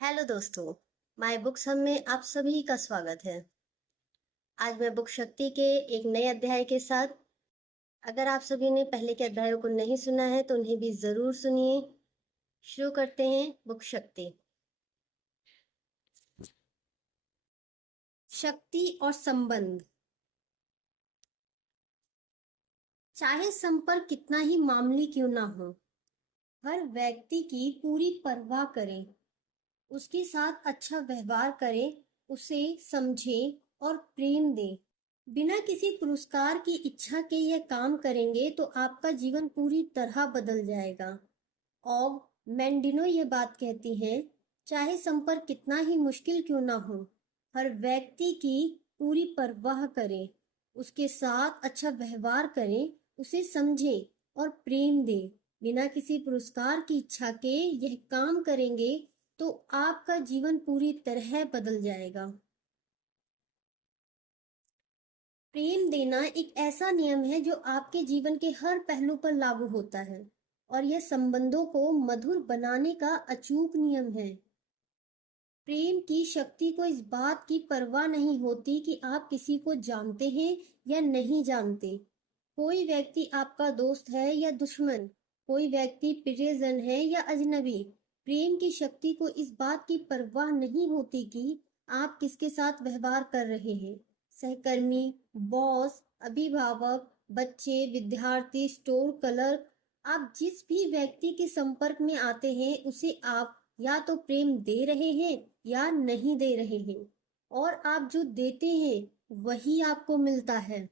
Hello दोस्तों, my books हम में आप सभी का स्वागत है। आज मैं बुक शक्ति के एक नए अध्याय के साथ। अगर आप सभी ने पहले के अध्यायों को नहीं सुना है तो उन्हें भी जरूर सुनिए। शुरू करते हैं बुक शक्ति। शक्ति और संबंध। चाहे संपर्क कितना ही मामूली क्यों ना हो, हर व्यक्ति की पूरी परवाह करें, उसके साथ अच्छा व्यवहार करें, उसे समझें और प्रेम दें। बिना किसी पुरस्कार की इच्छा के यह काम करेंगे तो आपका जीवन पूरी तरह बदल जाएगा। और मैंडिनो ये बात कहती हैं, चाहे संपर्क कितना ही मुश्किल क्यों ना हो, हर व्यक्ति की पूरी परवाह करें, उसके साथ अच्छा व्यवहार करें, उसे समझें और प्रेम दें। बिना किसी पुरस्कार की इच्छा के यह काम करेंगे तो आपका जीवन पूरी तरह बदल जाएगा। प्रेम देना एक ऐसा नियम है जो आपके जीवन के हर पहलू पर लागू होता है और यह संबंधों को मधुर बनाने का अचूक नियम है। प्रेम की शक्ति को इस बात की परवाह नहीं होती कि आप किसी को जानते हैं या नहीं जानते। कोई व्यक्ति आपका दोस्त है या दुश्मन, कोई व्यक्ति प्रियजन है या अजनबी। प्रेम की शक्ति को इस बात की परवाह नहीं होती कि आप किसके साथ व्यवहार कर रहे हैं। सहकर्मी, बॉस, अभिभावक, बच्चे, विद्यार्थी, स्टोर क्लर्क, आप जिस भी व्यक्ति के संपर्क में आते हैं उसे आप या तो प्रेम दे रहे हैं या नहीं दे रहे हैं, और आप जो देते हैं वही आपको मिलता है।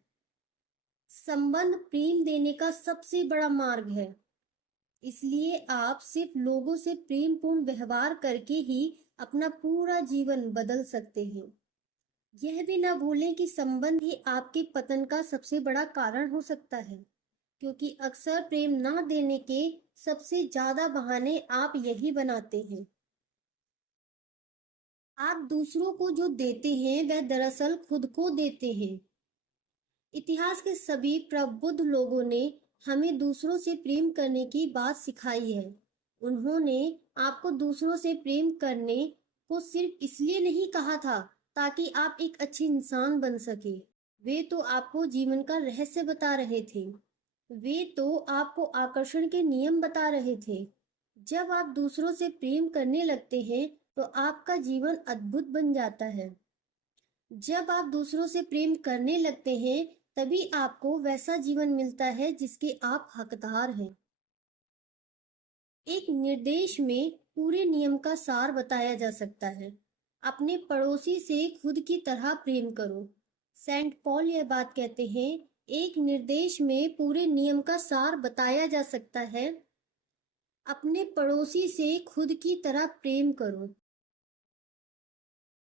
संबंध प्रेम देने का सबसे बड़ा मार्ग है, इसलिए आप सिर्फ लोगों से प्रेमपूर्ण व्यवहार करके ही अपना पूरा जीवन बदल सकते हैं। यह भी ना भूलें कि संबंध ही आपके पतन का सबसे बड़ा कारण हो सकता है, क्योंकि अक्सर प्रेम ना देने के सबसे ज्यादा बहाने आप यही बनाते हैं। आप दूसरों को जो देते हैं वह दरअसल खुद को देते हैं। इतिहास के सभी प्रबुद्ध लोगों ने हमें दूसरों से प्रेम करने की बात सिखाई है। उन्होंने आपको दूसरों से प्रेम करने को सिर्फ इसलिए नहीं कहा था ताकि आप एक अच्छे इंसान बन सके। वे तो आपको जीवन का रहस्य बता रहे थे। वे तो आपको आकर्षण के नियम बता रहे थे। जब आप दूसरों से प्रेम करने लगते हैं तो आपका जीवन अद्भुत बन जाता है। जब आप दूसरों से प्रेम करने लगते हैं तभी आपको वैसा जीवन मिलता है जिसके आप हकदार हैं। एक निर्देश में पूरे नियम का सार बताया जा सकता है। अपने पड़ोसी से खुद की तरह प्रेम करो। सेंट पॉल यह बात कहते हैं, एक निर्देश में पूरे नियम का सार बताया जा सकता है। अपने पड़ोसी से खुद की तरह प्रेम करो।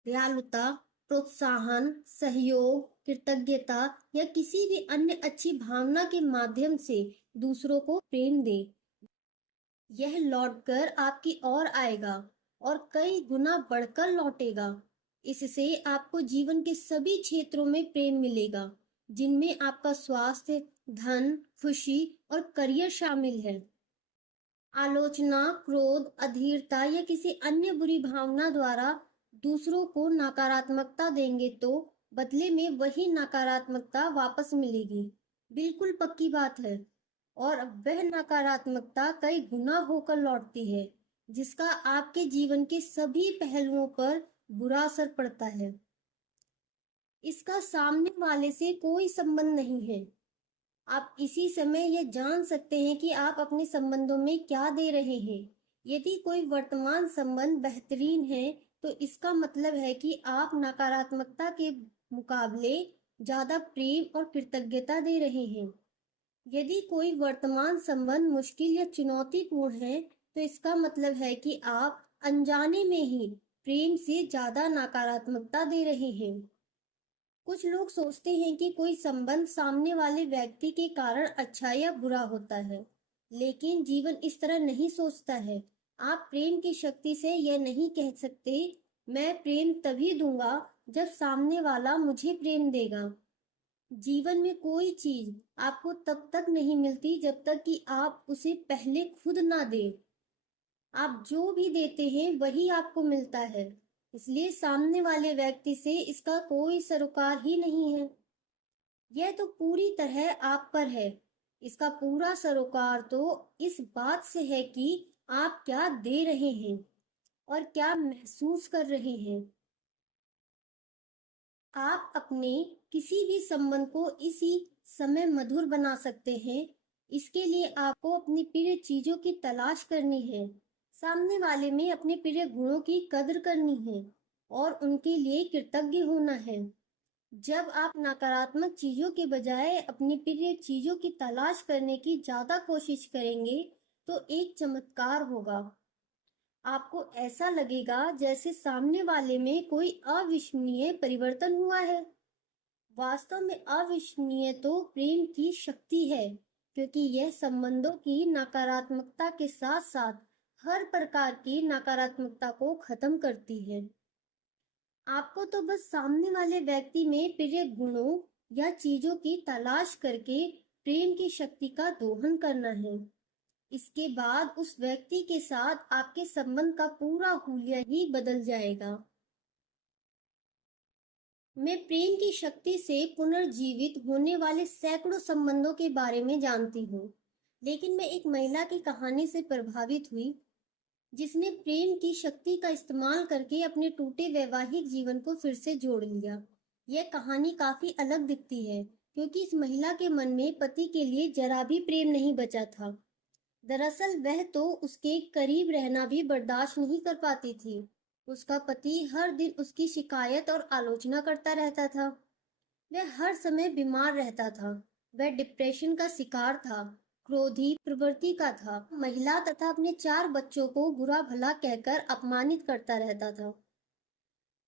दयालुता, प्रोत्साहन, सहयोग, कृतज्ञता या किसी भी अन्य अच्छी भावना के माध्यम से दूसरों को प्रेम दें। यह लौटकर आपकी ओर आएगा और कई गुना बढ़कर लौटेगा। इससे आपको जीवन के सभी क्षेत्रों में प्रेम मिलेगा, जिनमें आपका स्वास्थ्य, धन, खुशी और करियर शामिल है। आलोचना, क्रोध, अधीरता या किसी अन्य बुरी भावना द्वारा दूसरों को नकारात्मकता देंगे तो बदले में वही नकारात्मकता वापस मिलेगी। बिल्कुल पक्की बात है। और वह नकारात्मकता कई गुना होकर लौटती है, जिसका आपके जीवन के सभी पहलुओं पर बुरा असर पड़ता है। इसका सामने वाले से कोई संबंध नहीं है। आप इसी समय यह जान सकते हैं कि आप अपने संबंधों में क्या दे रहे हैं। यदि कोई वर्तमान संबंध बेहतरीन है तो इसका मतलब है कि आप नकारात्मकता के मुकाबले ज्यादा प्रेम और कृतज्ञता दे रहे हैं। यदि कोई वर्तमान संबंध मुश्किल या चुनौतीपूर्ण है तो इसका मतलब है कि आप अनजाने में ही प्रेम से ज्यादा नकारात्मकता दे रहे हैं। कुछ लोग सोचते हैं कि कोई संबंध सामने वाले व्यक्ति के कारण अच्छा या बुरा होता है, लेकिन जीवन इस तरह नहीं सोचता है। आप प्रेम की शक्ति से यह नहीं कह सकते, मैं प्रेम तभी दूंगा जब सामने वाला मुझे प्रेम देगा। जीवन में कोई चीज आपको तब तक नहीं मिलती जब तक कि आप उसे पहले खुद ना दें। आप जो भी देते हैं वही आपको मिलता है, इसलिए सामने वाले व्यक्ति से इसका कोई सरोकार ही नहीं है। यह तो पूरी तरह आप पर है। इसका पूरा सरोकार तो इस बात से है कि आप क्या दे रहे हैं और क्या महसूस कर रहे हैं। आप अपने किसी भी संबंध को इसी समय मधुर बना सकते हैं। इसके लिए आपको अपनी प्रिय चीजों की तलाश करनी है, सामने वाले में अपने प्रिय गुणों की कद्र करनी है और उनके लिए कृतज्ञ होना है। जब आप नकारात्मक चीजों के बजाय अपनी प्रिय चीजों की तलाश करने की ज्यादा कोशिश करेंगे, तो एक चमत्कार होगा। आपको ऐसा लगेगा जैसे सामने वाले में कोई अविश्वसनीय परिवर्तन हुआ है। वास्तव में अविश्वसनीय तो प्रेम की शक्ति है, क्योंकि यह संबंधों की नकारात्मकता के साथ साथ हर प्रकार की नकारात्मकता को खत्म करती है। आपको तो बस सामने वाले व्यक्ति में प्रिय गुणों या चीजों की तलाश करके प्रेम की शक्ति का दोहन करना है। इसके बाद उस व्यक्ति के साथ आपके संबंध का पूरा हुलिया ही बदल जाएगा। मैं प्रेम की शक्ति से पुनर्जीवित होने वाले सैकड़ों संबंधों के बारे में जानती हूँ, लेकिन मैं एक महिला की कहानी से प्रभावित हुई जिसने प्रेम की शक्ति का इस्तेमाल करके अपने टूटे वैवाहिक जीवन को फिर से जोड़ लिया। यह कहानी काफी अलग दिखती है, क्योंकि इस महिला के मन में पति के लिए जरा भी प्रेम नहीं बचा था। दरअसल वह तो उसके करीब रहना भी बर्दाश्त नहीं कर पाती थी। उसका पति हर दिन उसकी शिकायत और आलोचना करता रहता था। वह हर समय बीमार रहता था। वह डिप्रेशन का शिकार था, क्रोधी प्रवृत्ति का था, महिला तथा अपने 4 बच्चों को बुरा भला कहकर अपमानित करता रहता था।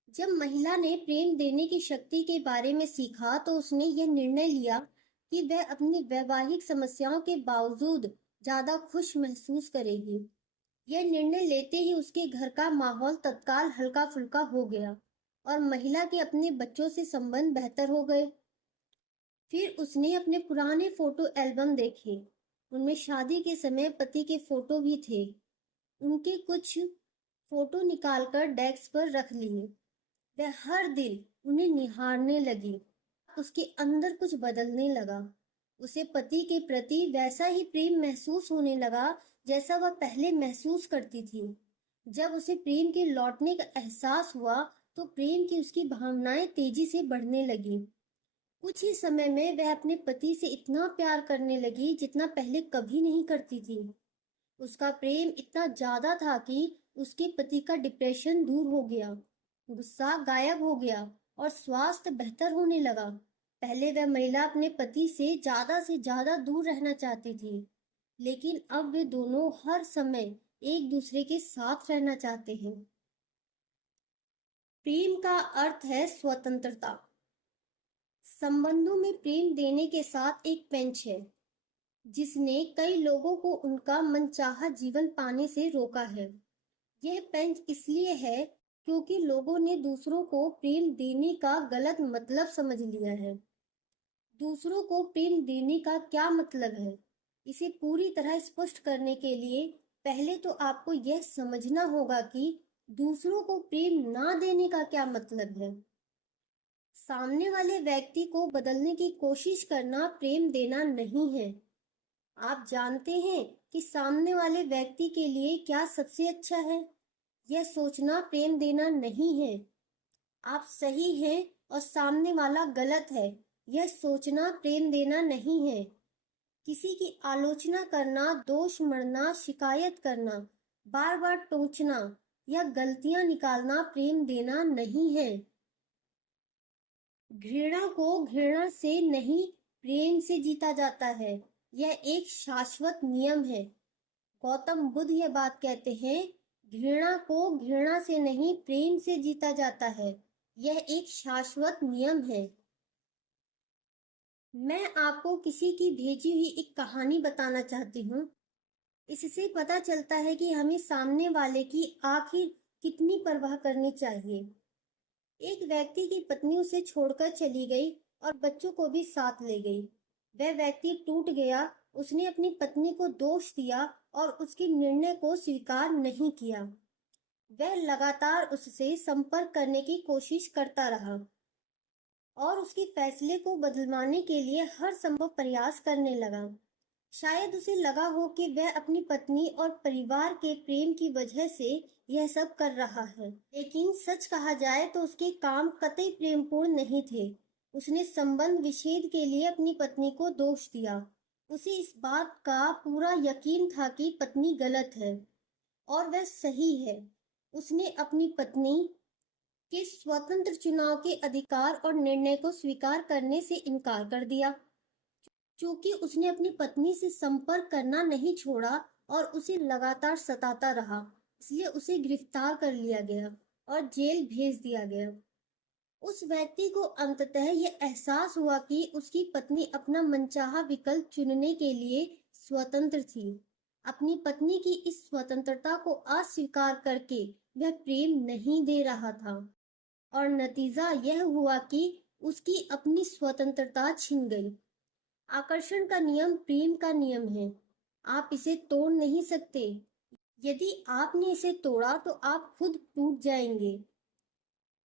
जब महिला ने प्रेम देने की शक्ति के बारे में सीखा, तो उसने यह निर्णय लिया कि वह अपनी वैवाहिक समस्याओं के बावजूद ज्यादा खुश महसूस करेगी। यह निर्णय लेते ही उसके घर का माहौल तत्काल हल्का फुल्का हो गया और महिला के अपने बच्चों से संबंध बेहतर हो गए। फिर उसने अपने पुराने फोटो एल्बम देखे। उनमें शादी के समय पति के फोटो भी थे। उनके कुछ फोटो निकालकर डेस्क पर रख लिए। वह हर दिन उन्हें निहारने लगी। उसके अंदर कुछ बदलने लगा। उसे पति के प्रति वैसा ही प्रेम महसूस होने लगा जैसा वह पहले महसूस करती थी। जब उसे प्रेम के लौटने का एहसास हुआ, तो प्रेम की उसकी भावनाएं तेजी से बढ़ने लगी। कुछ ही समय में वह अपने पति से इतना प्यार करने लगी जितना पहले कभी नहीं करती थी। उसका प्रेम इतना ज्यादा था कि उसके पति का डिप्रेशन दूर हो गया, गुस्सा गायब हो गया और स्वास्थ्य बेहतर होने लगा। पहले वह महिला अपने पति से ज्यादा दूर रहना चाहती थी, लेकिन अब वे दोनों हर समय एक दूसरे के साथ रहना चाहते हैं। प्रेम का अर्थ है स्वतंत्रता। संबंधों में प्रेम देने के साथ एक पेंच है जिसने कई लोगों को उनका मनचाहा जीवन पाने से रोका है। यह पेंच इसलिए है क्योंकि लोगों ने दूसरों को प्रेम देने का गलत मतलब समझ लिया है। दूसरों को प्रेम देने का क्या मतलब है, इसे पूरी तरह स्पष्ट करने के लिए पहले तो आपको यह समझना होगा कि दूसरों को प्रेम ना देने का क्या मतलब है। सामने वाले व्यक्ति को बदलने की कोशिश करना प्रेम देना नहीं है। आप जानते हैं कि सामने वाले व्यक्ति के लिए क्या सबसे अच्छा है, यह सोचना प्रेम देना नहीं है। आप सही हैं और सामने वाला गलत है, यह सोचना प्रेम देना नहीं है। किसी की आलोचना करना, दोष मढ़ना, शिकायत करना, बार बार टोकना या गलतियां निकालना प्रेम देना नहीं है। घृणा को घृणा से नहीं, प्रेम से जीता जाता है। यह एक शाश्वत नियम है। गौतम बुद्ध यह बात कहते हैं, घृणा को घृणा से नहीं, प्रेम से जीता जाता है। यह एक शाश्वत नियम है। मैं आपको किसी की भेजी हुई एक कहानी बताना चाहती हूँ। इससे पता चलता है कि हमें सामने वाले की आखिर कितनी परवाह करनी चाहिए। एक व्यक्ति की पत्नी उसे छोड़कर चली गई और बच्चों को भी साथ ले गई। वह व्यक्ति टूट गया। उसने अपनी पत्नी को दोष दिया और उसके निर्णय को स्वीकार नहीं किया। वह लगातार उससे संपर्क करने की कोशिश करता रहा और उसके फैसले को बदलवाने के लिए हर संभव प्रयास करने लगा। शायद उसे लगा हो कि वह अपनी पत्नी और परिवार के प्रेम की वजह से यह सब कर रहा है, लेकिन सच कहा जाए तो उसके काम कतई प्रेमपूर्ण नहीं थे। उसने संबंध विच्छेद के लिए अपनी पत्नी को दोष दिया। उसे इस बात का पूरा यकीन था कि पत्नी गलत है और वह सही है। उसने अपनी पत्नी के स्वतंत्र चुनाव के अधिकार और निर्णय को स्वीकार करने से इनकार कर दिया। चूंकि उसने अपनी पत्नी से संपर्क करना नहीं छोड़ा और उसे लगातार सताता रहा, इसलिए उसे गिरफ्तार कर लिया गया और जेल भेज दिया गया। उस व्यक्ति को अंततः यह एहसास हुआ कि उसकी पत्नी अपना मनचाहा विकल्प चुनने के लिए स्वतंत्र थी। अपनी पत्नी की इस स्वतंत्रता को अस्वीकार करके वह प्रेम नहीं दे रहा था और नतीजा यह हुआ कि उसकी अपनी स्वतंत्रता छिन गई। आकर्षण का नियम प्रेम का नियम है। आप इसे तोड़ नहीं सकते। यदि आपने इसे तोड़ा तो आप खुद टूट जाएंगे।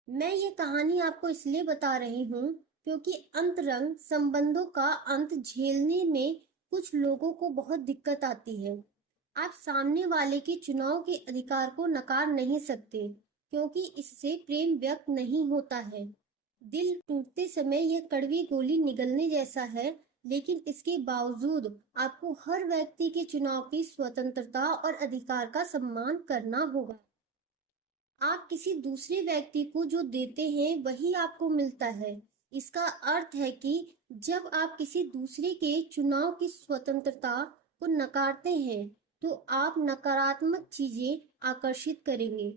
मैं ये कहानी आपको इसलिए बता रही हूँ क्योंकि अंतरंग संबंधों का अंत झेलने में कुछ लोगों को बहुत दिक्कत आती है। आप सामने वाले के चुनाव के अधिकार को नकार नहीं सकते क्योंकि इससे प्रेम व्यक्त नहीं होता है। दिल टूटते समय यह कड़वी गोली निगलने जैसा है, लेकिन इसके बावजूद आपको हर व्यक्ति के चुनाव की स्वतंत्रता और अधिकार का सम्मान करना होगा। आप किसी दूसरे व्यक्ति को जो देते हैं वही आपको मिलता है। इसका अर्थ है कि जब आप किसी दूसरे के चुनाव की स्वतंत्रता को नकारते हैं तो आप नकारात्मक चीजें आकर्षित करेंगे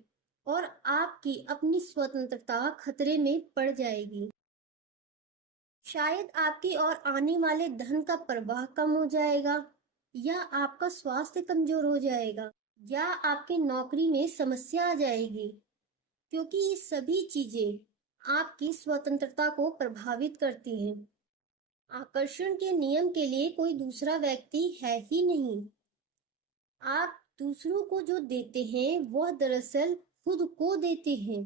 और आपकी अपनी स्वतंत्रता खतरे में पड़ जाएगी। शायद आपकी ओर आने वाले धन का प्रवाह कम हो जाएगा, या आपका स्वास्थ्य कमजोर हो जाएगा, या आपकी नौकरी में समस्या आ जाएगी, क्योंकि ये सभी चीजें आपकी स्वतंत्रता को प्रभावित करती हैं। आकर्षण के नियम के लिए कोई दूसरा व्यक्ति है ही नहीं। आप दूसरों को जो देते हैं वह दरअसल खुद को देते हैं।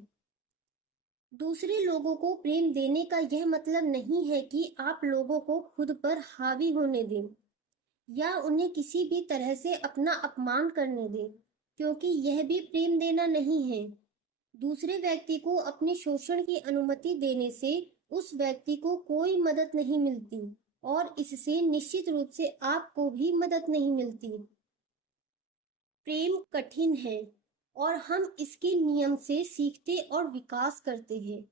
दूसरे लोगों को प्रेम देने का यह मतलब नहीं है कि आप लोगों को खुद पर हावी होने दें या उन्हें किसी भी तरह से अपना अपमान करने दें, क्योंकि यह भी प्रेम देना नहीं है। दूसरे व्यक्ति को अपने शोषण की अनुमति देने से उस व्यक्ति को कोई मदद नहीं मिलती और इससे निश्चित रूप से आपको भी मदद नहीं मिलती। प्रेम कठिन है और हम इसके नियम से सीखते और विकास करते हैं।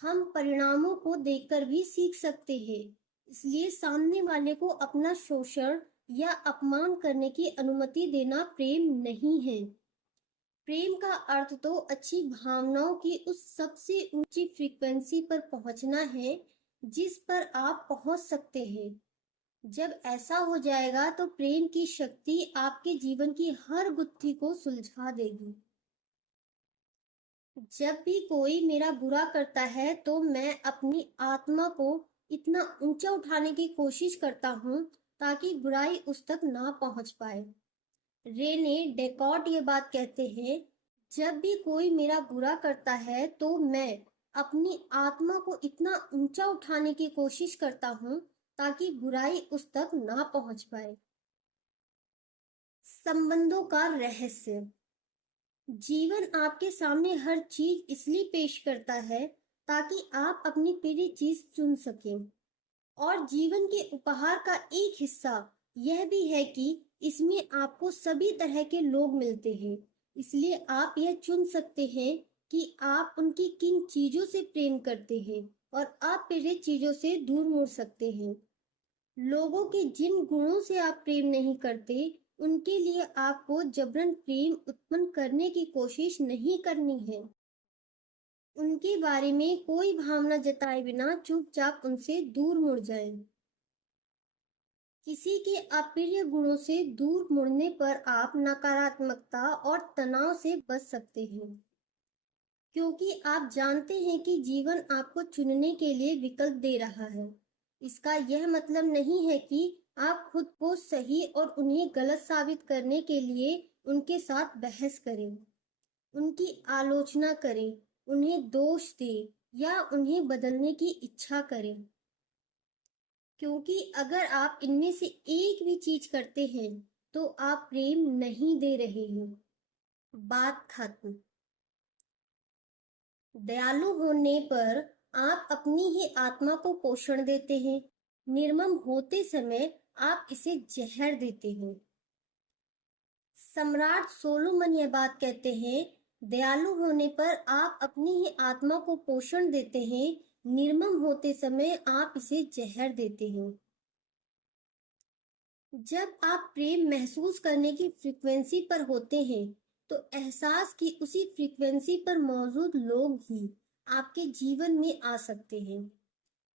हम परिणामों को देखकर भी सीख सकते हैं। इसलिए सामने वाले को अपना शोषण या अपमान करने की अनुमति देना प्रेम नहीं है। प्रेम का अर्थ तो अच्छी भावनाओं की उस सबसे ऊंची फ्रीक्वेंसी पर पहुंचना है जिस पर आप पहुंच सकते हैं। जब ऐसा हो जाएगा तो प्रेम की शक्ति आपके जीवन की हर गुत्थी को सुलझा देगी। जब भी कोई मेरा बुरा करता है तो मैं अपनी आत्मा को इतना ऊंचा उठाने की कोशिश करता हूँ ताकि बुराई उस तक ना पहुंच पाए। रेने डेकॉर्ट ये बात कहते हैं, जब भी कोई मेरा बुरा करता है तो मैं अपनी आत्मा को इतना ऊंचा उठाने की कोशिश करता हूँ ताकि बुराई उस तक ना पहुंच पाए। संबंधों का रहस्य। जीवन आपके सामने हर चीज इसलिए पेश करता है ताकि आप अपनी प्रिय चीज चुन सकें, और जीवन के उपहार का एक हिस्सा यह भी है कि इसमें आपको सभी तरह के लोग मिलते हैं। इसलिए आप यह चुन सकते हैं कि आप उनकी किन चीजों से प्रेम करते हैं और अप्रिय चीजों से दूर मुड़ सकते हैं। लोगों के जिन गुणों से आप प्रेम नहीं करते उनके लिए आपको जबरन प्रेम उत्पन्न करने की कोशिश नहीं करनी है। उनके बारे में कोई भावना जताए बिना चुपचाप उनसे दूर मुड़ जाएं। किसी के अप्रिय गुणों से दूर मुड़ने पर आप नकारात्मकता और तनाव से बच सकते हैं, क्योंकि आप जानते हैं कि जीवन आपको चुनने के लिए विकल्प दे रहा है। इसका यह मतलब नहीं है कि आप खुद को सही और उन्हें गलत साबित करने के लिए उनके साथ बहस करें, उनकी आलोचना करें, उन्हें दोष दें या उन्हें बदलने की इच्छा करें। क्योंकि अगर आप इनमें से एक भी चीज करते हैं तो आप प्रेम नहीं दे रहे हैं। बात खत्म। दयालु होने पर आप अपनी ही आत्मा को पोषण देते हैं। निर्मम होते समय आप इसे जहर देते हैं। सम्राट सोलोमन यह बात कहते हैं, दयालु होने पर आप अपनी ही आत्मा को पोषण देते हैं, निर्मम होते समय आप इसे जहर देते हैं। जब आप प्रेम महसूस करने की फ्रीक्वेंसी पर होते हैं तो एहसास की उसी फ्रीक्वेंसी पर मौजूद लोग ही आपके जीवन में आ सकते हैं।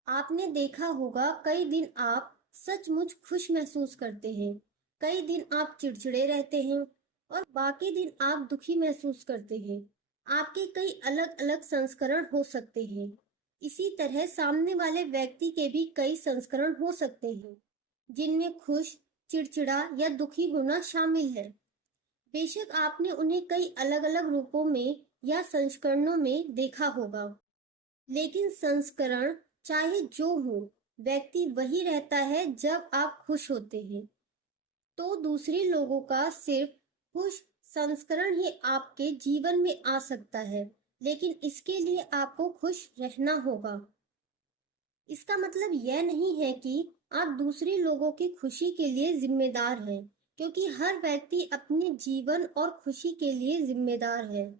आपने देखा होगा कई दिन आप सचमुच खुश महसूस करते हैं, कई दिन आप चिड़चिड़े रहते हैं और बाकी दिन आप दुखी महसूस करते हैं। आपके कई अलग अलग संस्करण हो सकते हैं। इसी तरह सामने वाले व्यक्ति के भी कई संस्करण हो सकते हैं जिनमें खुश, चिड़चिड़ा या दुखी होना शामिल है। बेशक आपने उन्हें कई अलग अलग रूपों में या संस्करणों में देखा होगा, लेकिन संस्करण चाहे जो हो, व्यक्ति वही रहता है जब आप खुश होते हैं। तो दूसरे लोगों का सिर्फ खुश संस्करण ही आपके जीवन में आ सकता है, लेकिन इसके लिए आपको खुश रहना होगा। इसका मतलब यह नहीं है कि आप दूसरे लोगों की खुशी के लिए जिम्मेदार हैं, क्योंकि हर व्यक्ति अपने जीवन और खुशी के लिए जिम्मेदार है।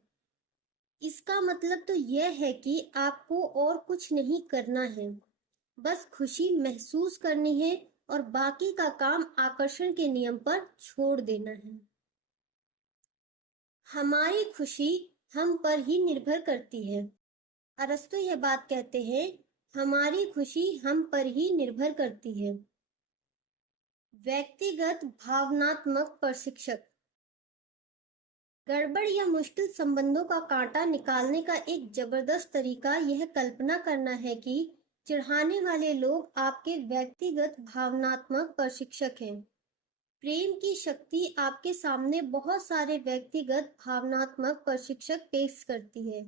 इसका मतलब तो यह है कि आपको और कुछ नहीं करना है, बस खुशी महसूस करनी है और बाकी का काम आकर्षण के नियम पर छोड़ देना है। हमारी खुशी हम पर ही निर्भर करती है। अरस्तु यह बात कहते हैं, हमारी खुशी हम पर ही निर्भर करती है। व्यक्तिगत भावनात्मक प्रशिक्षक। गड़बड़ या मुश्किल संबंधों का कांटा निकालने का एक जबरदस्त तरीका यह कल्पना करना है कि चिढ़ाने वाले लोग आपके व्यक्तिगत भावनात्मक प्रशिक्षक हैं। प्रेम की शक्ति आपके सामने बहुत सारे व्यक्तिगत भावनात्मक प्रशिक्षक पेश करती है।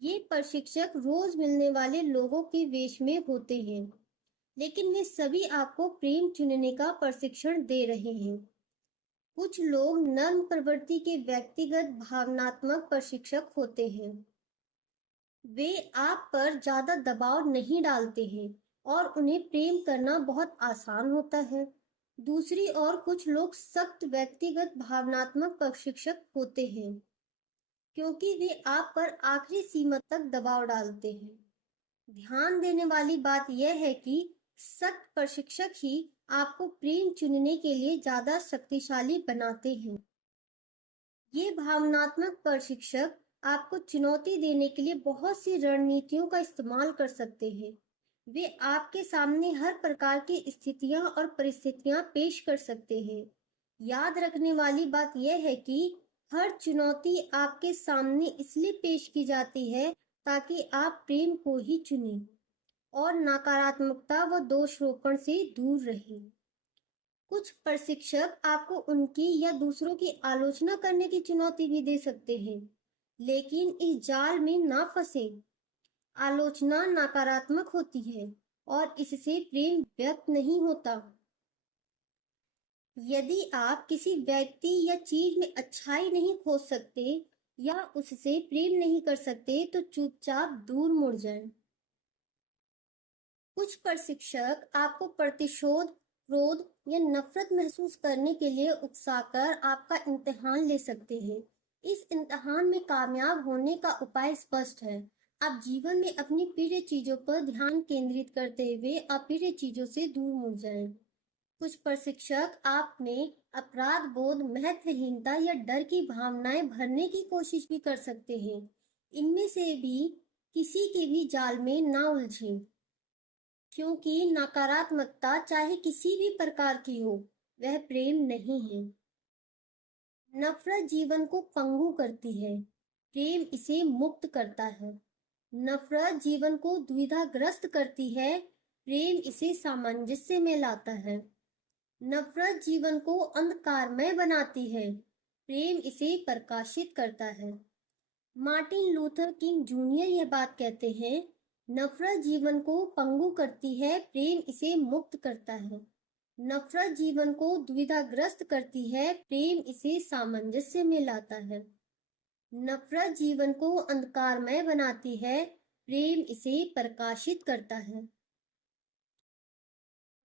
ये प्रशिक्षक रोज मिलने वाले लोगों के वेश में होते हैं, लेकिन वे सभी आपको प्रेम चुनने का प्रशिक्षण दे रहे हैं। कुछ लोग नर्म प्रवृत्ति के व्यक्तिगत भावनात्मक प्रशिक्षक होते हैं। वे आप पर ज्यादा दबाव नहीं डालते हैं और उन्हें प्रेम करना बहुत आसान होता है। दूसरी ओर कुछ लोग सख्त व्यक्तिगत भावनात्मक प्रशिक्षक होते हैं, क्योंकि वे आप पर आखिरी सीमा तक दबाव डालते हैं। ध्यान देने वाली बात यह है कि सख्त प्रशिक्षक ही आपको प्रेम चुनने के लिए ज्यादा शक्तिशाली बनाते हैं। ये भावनात्मक प्रशिक्षक आपको चुनौती देने के लिए बहुत सी रणनीतियों का इस्तेमाल कर सकते हैं। वे आपके सामने हर प्रकार की स्थितियां और परिस्थितियां पेश कर सकते हैं। याद रखने वाली बात यह है कि हर चुनौती आपके सामने इसलिए पेश की जाती है ताकि आप प्रेम को ही चुनें और नकारात्मकता व दोषारोपण से दूर रहें। कुछ प्रशिक्षक आपको उनकी या दूसरों की आलोचना करने की चुनौती भी दे सकते हैं, लेकिन इस जाल में ना फंसें। आलोचना नकारात्मक होती है और इससे प्रेम व्यक्त नहीं होता। यदि आप किसी व्यक्ति या चीज में अच्छाई नहीं खोज सकते या उससे प्रेम नहीं कर सकते तो चुपचाप दूर मुड़ जाएं। कुछ प्रशिक्षक आपको प्रतिशोध, क्रोध या नफरत महसूस करने के लिए उकसाकर आपका इम्तिहान ले सकते हैं। इस इम्तिहान में कामयाब होने का उपाय स्पष्ट है। आप जीवन में अपनी प्रिय चीजों पर ध्यान केंद्रित करते हुए अप्रिय चीजों से दूर मुड़ जाएं। कुछ प्रशिक्षक आप में अपराध बोध, महत्वहीनता या डर की भावनाएं भरने की कोशिश भी कर सकते हैं। इनमें से भी किसी के भी जाल में ना उलझें, क्योंकि नकारात्मकता चाहे किसी भी प्रकार की हो, वह प्रेम नहीं है। नफरत जीवन को पंगु करती है, प्रेम इसे मुक्त करता है। नफरत जीवन को दुविधाग्रस्त करती है, प्रेम इसे सामंजस्य में लाता है। नफरत जीवन को अंधकारमय बनाती है, प्रेम इसे प्रकाशित करता है। मार्टिन लूथर किंग जूनियर यह बात कहते हैं, नफरत जीवन को पंगु करती है, प्रेम इसे मुक्त करता है। नफरत जीवन को दुविधाग्रस्त करती है, प्रेम इसे सामंजस्य में लाता है। नफरत जीवन को अंधकारमय बनाती है, प्रेम इसे प्रकाशित करता है।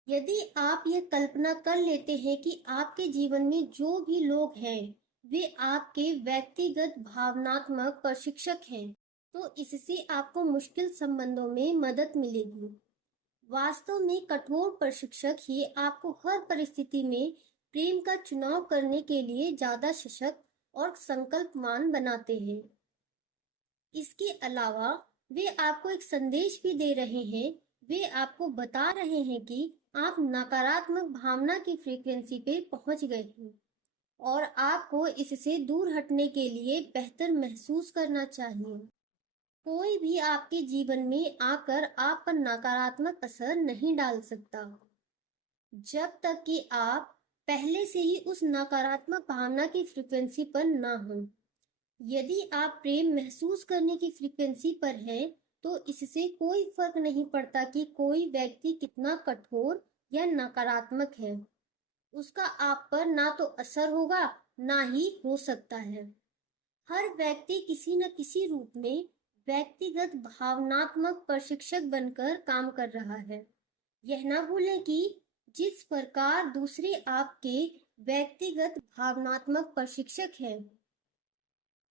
यदि आप यह कल्पना कर लेते हैं कि आपके जीवन में जो भी लोग हैं वे आपके व्यक्तिगत भावनात्मक प्रशिक्षक हैं, तो इससे आपको मुश्किल संबंधों में मदद मिलेगी। वास्तव में कठोर प्रशिक्षक ही आपको हर परिस्थिति में प्रेम का चुनाव करने के लिए ज्यादा सशक्त और संकल्पवान बनाते हैं। इसके अलावा वे आपको एक संदेश भी दे रहे हैं। वे आपको बता रहे हैं कि आप नकारात्मक भावना की फ्रीक्वेंसी पे पहुंच गए हैं और आपको इससे दूर हटने के लिए बेहतर महसूस करना चाहिए। कोई भी आपके जीवन में आकर आप पर नकारात्मक असर नहीं डाल सकता जब तक कि आप पहले से ही उस नकारात्मक भावना की फ्रीक्वेंसी पर ना हो। यदि आप प्रेम महसूस करने की फ्रीक्वेंसी पर हैं, तो इससे कोई फर्क नहीं पड़ता कि कोई व्यक्ति कितना कठोर या नकारात्मक है। उसका आप पर ना तो असर होगा, ना ही हो सकता है। हर व्यक्ति किसी न किसी रूप में व्यक्तिगत भावनात्मक प्रशिक्षक बनकर काम कर रहा है। यह ना भूलें कि जिस प्रकार दूसरे आपके व्यक्तिगत भावनात्मक प्रशिक्षक हैं,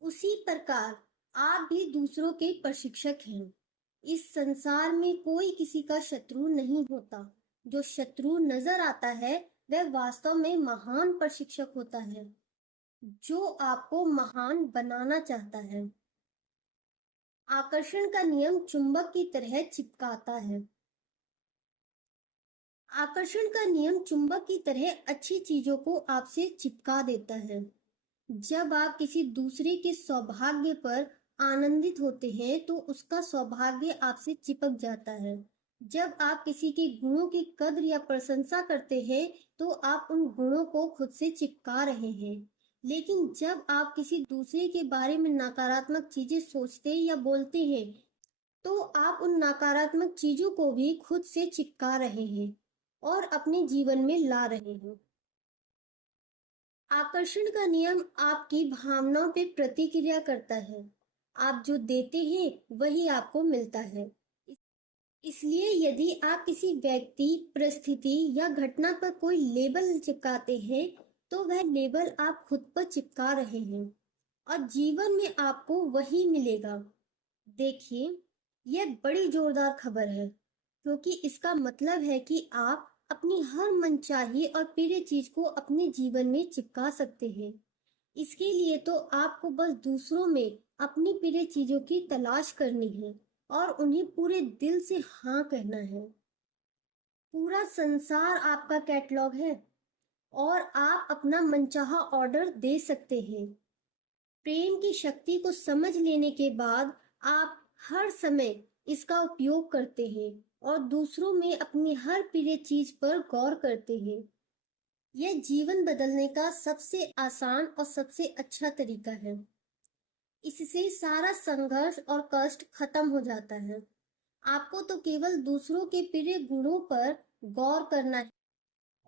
उसी प्रकार आप भी दूसरों के प्रशिक्षक हैं। इस संसार में कोई किसी का शत्रु नहीं होता। जो शत्रु नजर आता है वह वास्तव में महान प्रशिक्षक होता है, जो आपको महान बनाना चाहता है। आकर्षण का नियम चुंबक की तरह चिपकाता है। आकर्षण का नियम चुंबक की तरह अच्छी चीजों को आपसे चिपका देता है। जब आप किसी दूसरे के सौभाग्य पर आनंदित होते हैं तो उसका सौभाग्य आपसे चिपक जाता है। जब आप किसी के गुणों की कद्र या प्रशंसा करते हैं तो आप उन गुणों को खुद से चिपका रहे हैं। लेकिन जब आप किसी दूसरे के बारे में नकारात्मक चीजें सोचते या बोलते हैं तो आप उन नकारात्मक चीजों को भी खुद से चिपका रहे हैं और अपने जीवन में ला रहे हैं। आकर्षण का नियम आपकी भावनाओं पे प्रतिक्रिया करता है। आप जो देते हैं वही आपको मिलता है। इसलिए यदि आप किसी व्यक्ति, परिस्थिति या घटना पर कोई लेबल चिपकाते हैं तो वह लेबल आप खुद पर चिपका रहे हैं और जीवन में आपको वही मिलेगा। देखिए, यह बड़ी जोरदार खबर है क्योंकि इसका मतलब है कि आप अपनी हर मनचाही और प्रिय चीज को अपने जीवन में चिपका सकते हैं। इसके लिए तो आपको बस दूसरों में अपनी प्रिय चीजों की तलाश करनी है और उन्हें पूरे दिल से हाँ कहना है। पूरा संसार आपका कैटलॉग है और आप अपना मनचाहा ऑर्डर दे सकते हैं। प्रेम की शक्ति को समझ लेने के बाद आप हर समय इसका उपयोग करते हैं और दूसरों में अपनी हर प्रिय चीज पर गौर करते हैं। यह जीवन बदलने का सबसे आसान और सबसे अच्छा तरीका है। इससे सारा संघर्ष और कष्ट खत्म हो जाता है। आपको तो केवल दूसरों के प्रिय गुणों पर गौर करना है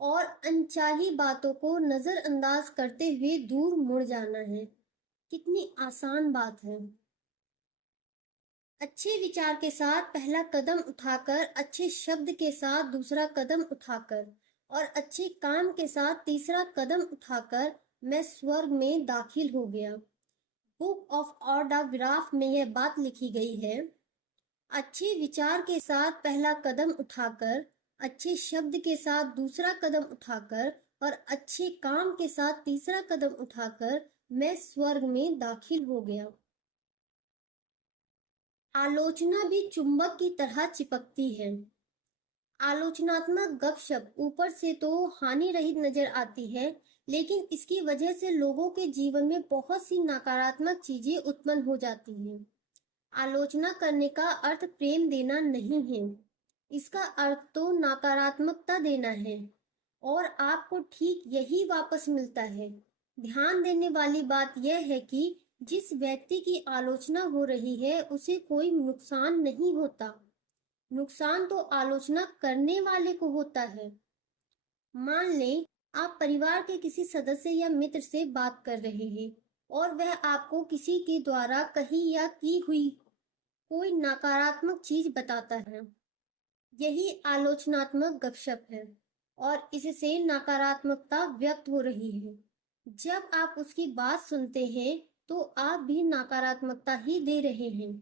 और अनचाही बातों को नजरअंदाज करते हुए दूर मुड़ जाना है। कितनी आसान बात है। अच्छे विचार के साथ पहला कदम उठाकर, अच्छे शब्द के साथ दूसरा कदम उठाकर और अच्छे काम के साथ तीसरा कदम उठाकर मैं स्वर्ग में दाखिल हो गया। बुक ऑफ ऑडाग्राफ में यह बात लिखी गई है। अच्छे विचार के साथ पहला कदम उठाकर, अच्छे शब्द के साथ दूसरा कदम उठाकर और अच्छे काम के साथ तीसरा कदम उठाकर मैं स्वर्ग में दाखिल हो गया। आलोचना भी चुंबक की तरह चिपकती है। आलोचनात्मक गपशप ऊपर से तो हानि रहित नजर आती है, लेकिन इसकी वजह से लोगों के जीवन में बहुत सी नकारात्मक चीजें उत्पन्न हो जाती हैं। आलोचना करने का अर्थ प्रेम देना नहीं है। इसका अर्थ तो नकारात्मकता देना है। और आपको ठीक यही वापस मिलता है। ध्यान देने वाली बात यह है कि जिस व्यक्ति की आलोचना हो रही है उसे कोई नुकसान नहीं होता। नुकसान तो आलोचना करने वाले को होता है। मान लें आप परिवार के किसी सदस्य या मित्र से बात कर रहे हैं और वह आपको किसी के द्वारा कही या की हुई कोई नकारात्मक चीज बताता है। यही आलोचनात्मक गपशप है और इससे नकारात्मकता व्यक्त हो रही है। जब आप उसकी बात सुनते हैं तो आप भी नकारात्मकता ही दे रहे हैं,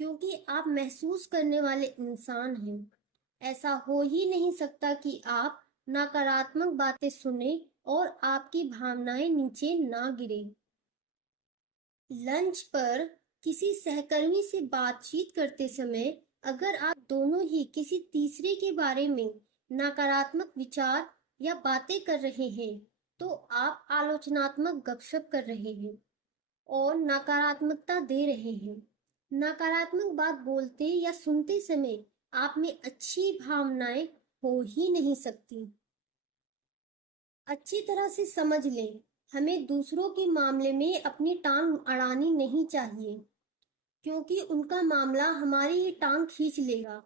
क्योंकि आप महसूस करने वाले इंसान हैं। ऐसा हो ही नहीं सकता कि आप नकारात्मक बातें सुने और आपकी भावनाएं नीचे ना गिरे। लंच पर किसी सहकर्मी से बातचीत करते समय अगर आप दोनों ही किसी तीसरे के बारे में नकारात्मक विचार या बातें कर रहे हैं, तो आप आलोचनात्मक गपशप कर रहे हैं और नकारात्मकता दे रहे हैं। नकारात्मक बात बोलते या सुनते समय आप में अच्छी भावनाएं हो ही नहीं सकती। अच्छी तरह से समझ लें, हमें दूसरों के मामले में अपनी टांग अड़ानी नहीं चाहिए, क्योंकि उनका मामला हमारी ही टांग खींच लेगा।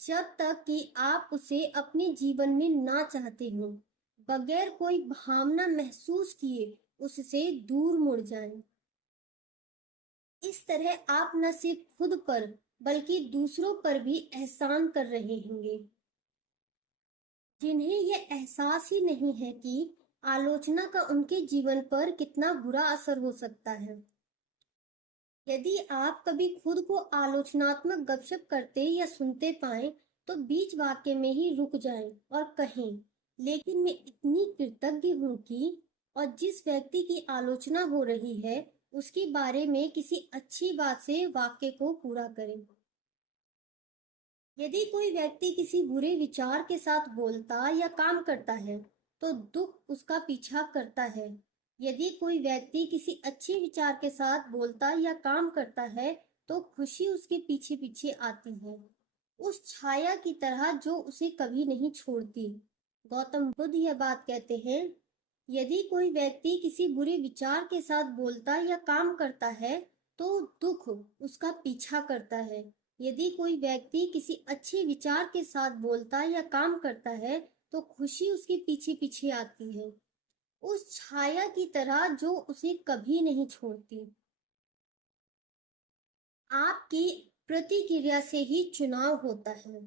जब तक कि आप उसे अपने जीवन में ना चाहते हो, बगैर कोई भावना महसूस किए उससे दूर मुड़ जाएं। इस तरह आप न सिर्फ खुद पर बल्कि दूसरों पर भी एहसान कर रहे होंगे, जिन्हें यह एहसास ही नहीं है कि आलोचना का उनके जीवन पर कितना बुरा असर हो सकता है। यदि आप कभी खुद को आलोचनात्मक गपशप करते या सुनते पाएं, तो बीच वाक्य में ही रुक जाएं और कहें, लेकिन मैं इतनी कृतज्ञ हूं कि, और जिस व्यक्ति की आलोचना हो रही है उसके बारे में किसी अच्छी बात से वाक्य को पूरा करें। यदि कोई व्यक्ति किसी बुरे विचार के साथ बोलता या काम करता है, तो दुख उसका पीछा करता है। यदि कोई व्यक्ति किसी अच्छे विचार के साथ बोलता या काम करता है, तो खुशी उसके पीछे पीछे आती है, उस छाया की तरह जो उसे कभी नहीं छोड़ती। गौतम बुद्ध यह बात कहते हैं, यदि कोई व्यक्ति किसी बुरे विचार के साथ बोलता या काम करता है, तो दुख उसका पीछा करता है। यदि कोई व्यक्ति किसी अच्छे विचार के साथ बोलता या काम करता है, तो खुशी उसके पीछे पीछे आती है, उस छाया की तरह जो उसे कभी नहीं छोड़ती। आपकी प्रतिक्रिया से ही चुनाव होता है।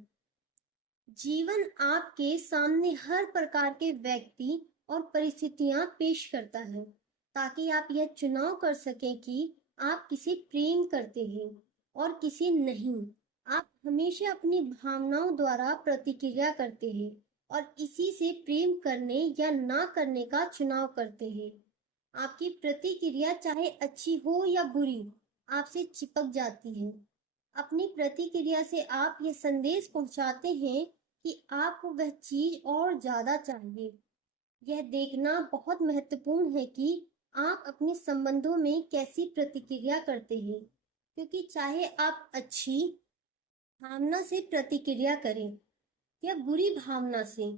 जीवन आपके सामने हर प्रकार के व्यक्ति और परिस्थितियां पेश करता है, ताकि आप यह चुनाव कर सकें कि आप किसे प्रेम करते हैं और किसे नहीं। आप हमेशा अपनी भावनाओं द्वारा प्रतिक्रिया करते हैं और इसी से प्रेम करने या ना करने का चुनाव करते हैं। आपकी प्रतिक्रिया चाहे अच्छी हो या बुरी, आपसे चिपक जाती है। अपनी प्रतिक्रिया से आप ये संदेश पहुंचाते हैं कि आपको वह चीज और ज्यादा चाहिए। यह देखना बहुत महत्वपूर्ण है कि आप अपने संबंधों में कैसी प्रतिक्रिया करते हैं, क्योंकि चाहे आप अच्छी भावना से प्रतिक्रिया करें या बुरी भावना से,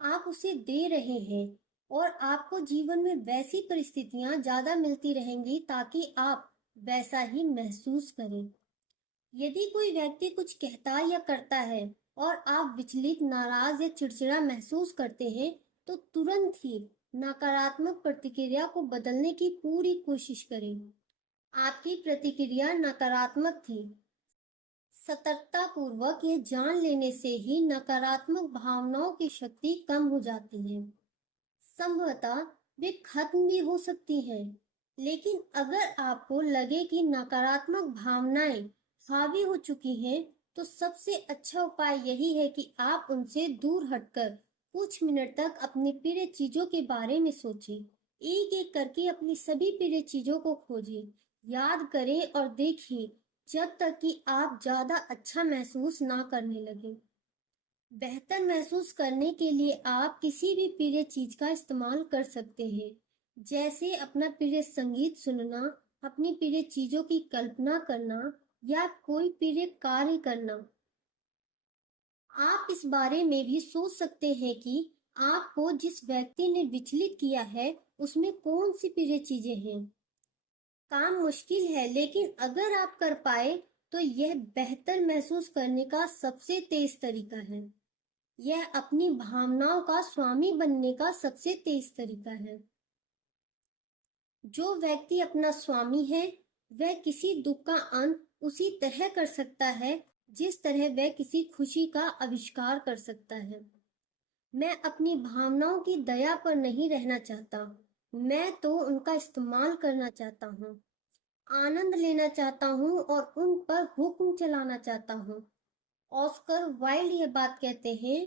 आप उसे दे रहे हैं और आपको जीवन में वैसी परिस्थितियां ज्यादा मिलती रहेंगी ताकि आप वैसा ही महसूस करें। यदि कोई व्यक्ति कुछ कहता या करता है और आप विचलित, नाराज या चिड़चिड़ा महसूस करते हैं, तो तुरंत ही नकारात्मक प्रतिक्रिया को बदलने की पूरी कोशिश करें। आपकी प्रतिक्रिया नकारात्मक थी। सतर्कता पूर्वक यह जान लेने से ही नकारात्मक भावनाओं की शक्ति कम हो जाती है। संभवतः वे खत्म भी हो सकती हैं, लेकिन अगर आपको लगे कि नकारात्मक भावनाएं हावी हो चुकी हैं, तो सबसे अच्छा उपाय यही है कि आप उनसे दूर हटकर कुछ मिनट तक अपनी प्रिय चीजों के बारे में सोचें। एक एक करके अपनी सभी प्रिय चीजों को खोजें, याद करें और देखें, जब तक कि आप ज्यादा अच्छा महसूस ना करने लगे। बेहतर महसूस करने के लिए आप किसी भी प्रिय चीज का इस्तेमाल कर सकते हैं, जैसे अपना प्रिय संगीत सुनना, अपनी प्रिय चीजों की कल्पना करना या कोई प्रिय कार्य करना। आप इस बारे में भी सोच सकते हैं कि आपको जिस व्यक्ति ने विचलित किया है उसमें कौन सी प्रिय चीजें हैं। काम मुश्किल है, लेकिन अगर आप कर पाए तो यह बेहतर महसूस करने का सबसे तेज तरीका है। यह अपनी भावनाओं का स्वामी बनने का सबसे तेज तरीका है। जो व्यक्ति अपना स्वामी है वह किसी दुख का अंत उसी तरह कर सकता है जिस तरह वह किसी खुशी का आविष्कार कर सकता है। मैं अपनी भावनाओं की दया पर नहीं रहना चाहता, मैं तो उनका इस्तेमाल करना चाहता हूँ, आनंद लेना चाहता हूँ और उन पर हुक्म चलाना चाहता हूँ। ऑस्कर वाइल्ड ये बात कहते हैं,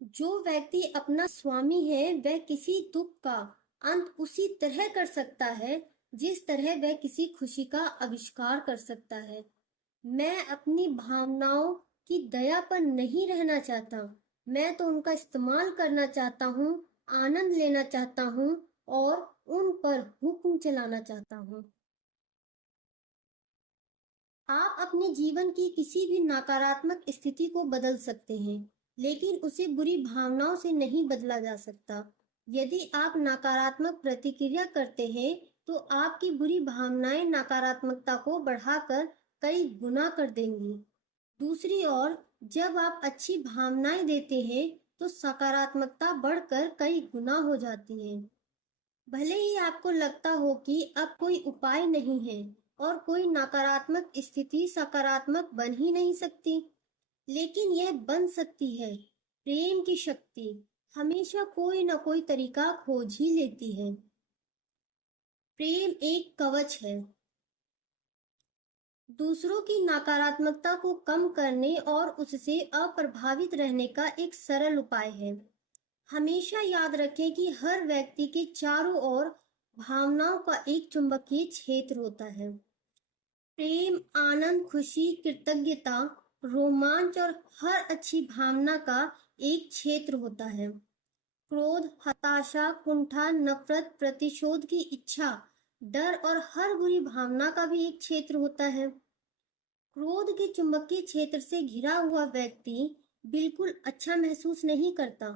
जो व्यक्ति अपना स्वामी है वह किसी दुख का अंत उसी तरह कर सकता है जिस तरह वह किसी खुशी का आविष्कार कर सकता है। मैं अपनी भावनाओं की दया पर नहीं रहना चाहता, मैं तो उनका इस्तेमाल करना चाहता हूँ, आनंद लेना चाहता हूँ और उन पर हुक्म चलाना चाहता हूँ। आप अपने जीवन की किसी भी नकारात्मक स्थिति को बदल सकते हैं, लेकिन उसे बुरी भावनाओं से नहीं बदला जा सकता। यदि आप नकारात्मक प्रतिक्रिया करते हैं, तो आपकी बुरी भावनाएं नकारात्मकता को बढ़ाकर कई गुना कर देंगी। दूसरी ओर, जब आप अच्छी भावनाएं देते हैं, तो सकारात्मकता बढ़कर कई गुना हो जाती है। भले ही आपको लगता हो कि अब कोई उपाय नहीं है और कोई नकारात्मक स्थिति सकारात्मक बन ही नहीं सकती, लेकिन यह बन सकती है। प्रेम की शक्ति हमेशा कोई न कोई तरीका खोज ही लेती है। प्रेम एक कवच है, दूसरों की नकारात्मकता को कम करने और उससे अप्रभावित रहने का एक सरल उपाय है। हमेशा याद रखें कि हर व्यक्ति के चारों ओर भावनाओं का एक चुंबकीय क्षेत्र होता है। प्रेम, आनंद, खुशी, कृतज्ञता, रोमांच और हर अच्छी भावना का एक क्षेत्र होता है। क्रोध, हताशा, कुंठा, नफरत, प्रतिशोध की इच्छा, डर और हर बुरी भावना का भी एक क्षेत्र होता है। क्रोध के चुंबकीय क्षेत्र से घिरा हुआ व्यक्ति बिल्कुल अच्छा महसूस नहीं करता।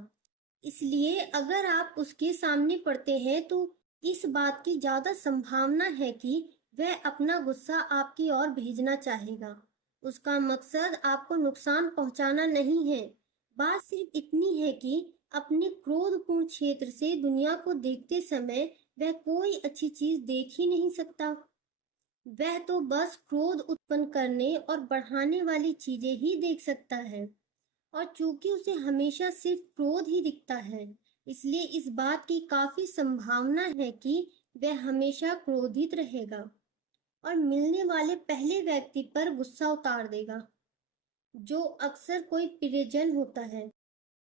इसलिए अगर आप उसके सामने पड़ते हैं तो इस बात की ज्यादा संभावना है कि वह अपना गुस्सा आपकी ओर भेजना चाहेगा। उसका मकसद आपको नुकसान पहुंचाना नहीं है। बात सिर्फ इतनी है कि अपने क्रोधपूर्ण क्षेत्र से दुनिया को देखते समय वह कोई अच्छी चीज देख ही नहीं सकता। वह तो बस क्रोध उत्पन्न करने और बढ़ाने वाली चीजें ही देख सकता है। और चूंकि उसे हमेशा सिर्फ क्रोध ही दिखता है, इसलिए इस बात की काफी संभावना है कि वह हमेशा क्रोधित रहेगा और मिलने वाले पहले व्यक्ति पर गुस्सा उतार देगा, जो अक्सर कोई प्रियजन होता है।